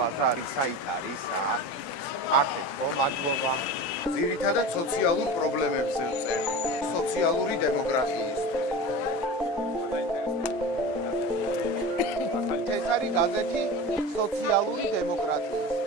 საით არის აქეთ ხო მადლობა ძირითადად სოციალურ პრობლემებს წერენ სოციალური დემოკრატიის ეს არის გაზეთი სოციალური დემოკრატიის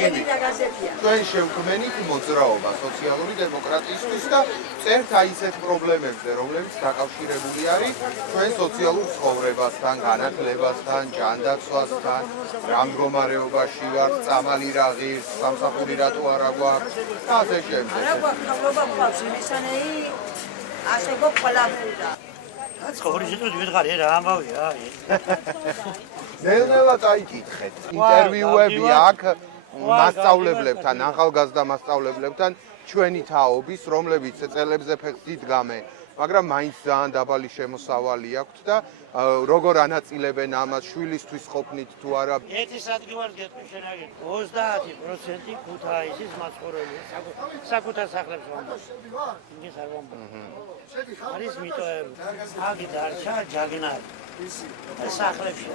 ჩვენ შევქმნით მოძრაობა სოციალური დემოკრატიისთვის და წერთ აი ისეთ პრობლემებზე, რომლებიც დაკავშირებული არის ჩვენ სოციალურ ცხოვრებასთან, განათლებასთან, ჯანდაცვასთან, რა მდგომარეობაში ვართ, წამალი რა ღირს, სამსახური რატო არა გვაქვს და ასე შემდეგ. არა გვაქვს მოგობა გვაქვს, მესანეი ასე გვაქვს ყველაფერი. ცხოვრი შეწყვეტ ვიღარი რა ამბავია. ნელ-ნელა წაიკითხეთ. ინტერვიუები აქ მასწავლებლებთან, ახალგაზრდა მასწავლებლებთან ჩვენი თაობის, რომლებიც წელებზე ფეხს დიდგამე, მაგრამ მაინც ძალიან დაბალი შემოსავალი აქვთ და როგორ ანაწილებენ ამას შვილისთვის ყოფნით თუ არა. ერთი სადგი ვარ გეტყვი შენაგენ 30% ქუთაისის მაცხოვრებელი საკუთარ სახლებს ვამბობ. იმის არ ვამბობ. არის მიტოები. აგი დარჩა ჯაგნარი. სახლებში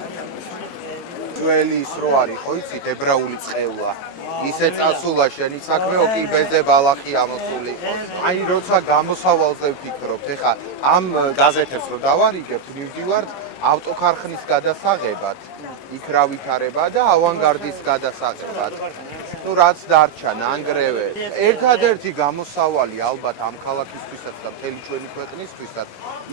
ძველი ის რო არის ხო იცით ებრაული წყევლა ისე წასულა შენი საქმეო კი ბეზე ბალახი ამოსული აი როცა გამოსავალზე ვფიქრობთ ეხა ამ გაზეთებს რო დავარიგებთ მივდივართ ავტოქარხნის გადასაღებად იქ რა ვითარება და ავანგარდის გადასაღებად ну რაც დარჩა ნანგრევე ერთადერთი გამოსავალი ალბათ ამ ქალაქისთვისაც და მთელი ჩვენი ქვეყნისთვისაც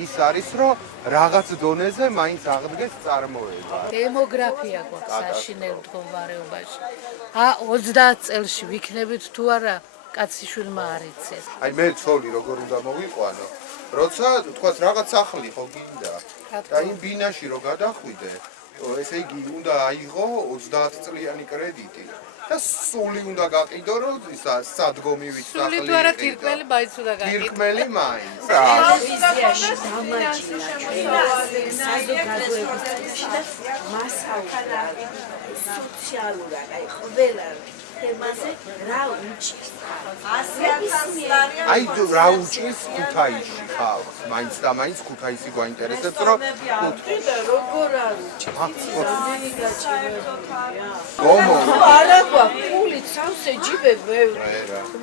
ის არის რომ რაღაც დონეზე მაინც აღდგეს წარმოება დემოგრაფია გვაქვს საშინელ მდგომარეობაში 30 წელში ვიქნებით თუ არა კაციშვილმა არ იცეს აი მე ცოლი როგორ უნდა მოვიყვანო როცა თქვათ რაღაც სახლი ხო გინდა და იმ ბინაში რო გადახვიდე ესე იგი უნდა აიღო 30 წლიანი კრედიტი და სული უნდა გაყიდო რომ ისა სადგომივით სახლი სული თუ არა თირკმელი მაინც უნდა გაყიდო თირკმელი მაინც ტელევიზიაში დამაჩინა ჩვენ საზოგადოებაში და მასალა სოციალურად აი ყველა თემაზე რა უჭირს აი რა უჭირს ქუთაისში ხალხს მაინც და მაინც ქუთაისი გვაინტერესებს რომ როგორ არ უჭირს რამდენი გაჭირებია გომო არა გვაქვს ფული სავსე ჯიბები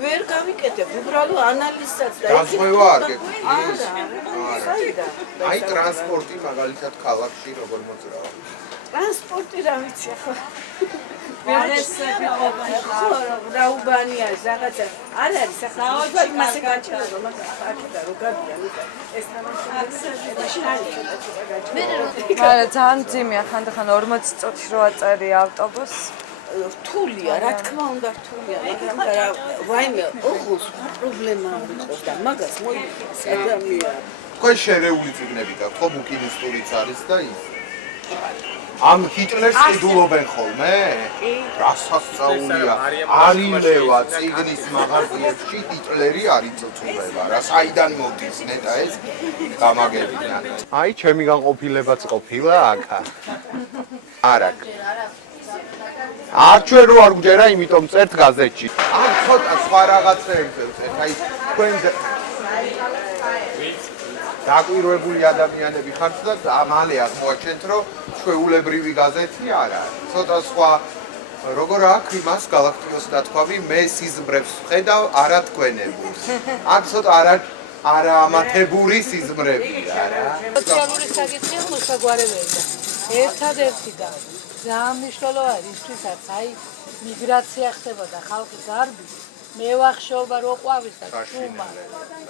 ვერ გავიკეთებ უბრალოდ ანალიზსაც და გასხვევა არ გეკუთვნის აი ტრანსპორტი მაგალითად ქალაქში როგორ მოძრაობს ტრანსპორტი რა ვიცი ხო რაუბანია რაღაცა არ არის ახლა იმასე გაჭირება მაგრამ აქედა რო გადიან ეს არა ძალიან ძიმია ხანდახან 40 წუთში რო აწერი ავტობუსს რთულია რა თქმა უნდა რთულია მაგრამ ვაიმე ოღონდ პრობლემა იყოს და მაგას მოიგებს ადამიანი თქვენ შერეული წიგნები გაქვთ ხო ბუკინისტურიც არის და ის ამ ჰიტლერს იდულობენ ხოლმე? რასასწაულია. არილევა წიგნის მაღაზიებში ჰიტლერი არ იწუწულება. რა საიდან მოდის ნეტა ეს? გამაგებინა. აი, ჩემი განყოფილებაც ყოფილა აქა. არა. არ ჩვენ რო არ გვჯერა, იმიტომ წერთ გაზეთში. ან ცოტა სხვა რაღაცეებზე წერთ. აი, თქვენ დაკვირვებული ადამიანები ხართ და მალე აღმოაჩენთ რომ ჩვეულებრივი გაზეთი არ არის. ცოტა სხვა როგორ აქვს იმას გალაქტიოს დათქვამი მე სიზმრებს ვხედავ არა თქვენებულს. აქ ცოტა არა ამათებური სიზმრებია რა. სოციალური საკითხია მოსაგვარებელია. ერთადერთი და ძალიან მნიშვნელოვანი ისთვისაც აი მიგრაცია ხდებოდა ხალხი გარბის მე ვახშობა რო ყვავის და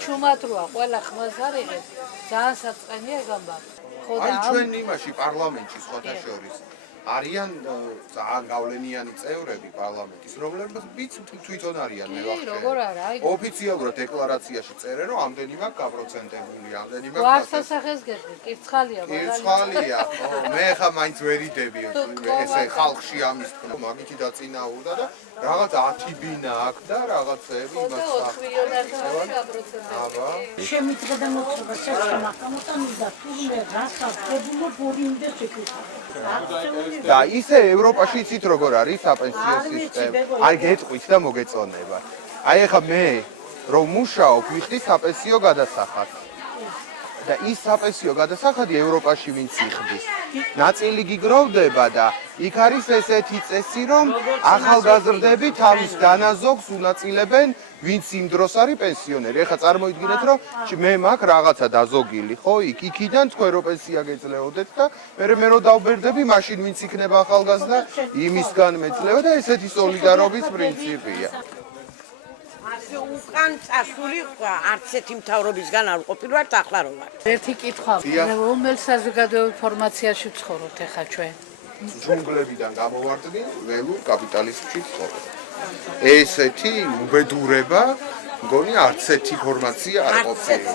ჩუმად როა ყველა ხმას არ იღებს ძალიან საწყენია გამბა აი ჩვენ იმაში პარლამენტში სხვათა შორის არიან ძალიან გავლენიანი წევრები პარლამენტის რომლებიც თვითონ არიან მე ვახშე როგორ არა აი ოფიციალურად დეკლარაციაში წერენ რომ ამდენი მაქვს გაპროცენტებული ამდენი მაქვს ვარსასახეს გეტყვი კირცხალია კირცხალია მე ხა მაინც ვერიდები ესე ხალხში ამის თქმა მაგითი დაწინაურდა და რაღაც 10 ბინა აქვს და რაღაცები იმას აბა შემიძლია და მოხდება შეშმა გამოტანილდა თურმე გასაგებულო ბორინდეს ეკითხა და ისე ევროპაში იცით როგორ არის საპენსიო სისტემა აი გეტყვით და მოგეწონება აი ახლა მე რომ მუშაობ ვიხდი საპენსიო გადასახადს და ის საპენსიო გადასახადი ევროპაში ვინც იხდის. ნაწილი გიგროვდება და იქ არის ესეთი წესი, რომ ახალგაზრდები თავის დანაზოგს უნაწილებენ, ვინც იმ დროს არის პენსიონერი. ეხლა წარმოიდგინეთ, რომ მე მაქვს რაღაცა დაზოგილი, ხო, იქიდან თქვენ რო პენსია გეძლეოდეთ და მე რო დავბერდები, მაშინ ვინც იქნება ახალგაზრდა, იმისგან მეძლევა და ესეთი სოლიდარობის პრინციპია. უკან წასული არც ერთი მთავრობისგან არ ყოფილვართ, ახლა რომ ვარ. ერთი კითხვა, რომელ საზოგადოებრივ ფორმაციაში ვცხოვრობთ ახლა ჩვენ? ჯუნგლებიდან გამოვარდნი, ველურ კაპიტალიზმში ცხოვრობ. ესეთი უბედურება, მგონი არც ერთი ფორმაცია არ ყოფილა.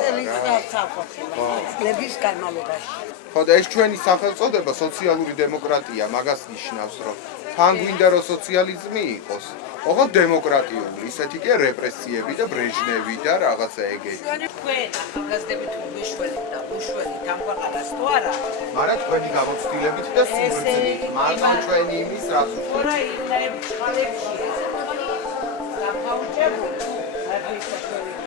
წლების განმავლობაში. ხო და ეს ჩვენი სახელწოდება სოციალური დემოკრატია, მაგას ნიშნავს, რომ თან გვინდა რომ სოციალიზმი იყოს. ოღონდ დემოკრატიული, ისეთი კი რეპრესიები და ბრეჟნევი და რაღაცა ეგეთი. თქვენ ახალგაზრდები თუ გეშველით და უშველით ამ ქვეყანას თუ არა? მაგრამ თქვენი გამოცდილებით და სიბრძნით, მაგრამ ჩვენი იმის რას უშველთ. რა იმ ჩხალებში. საფაუჭებული.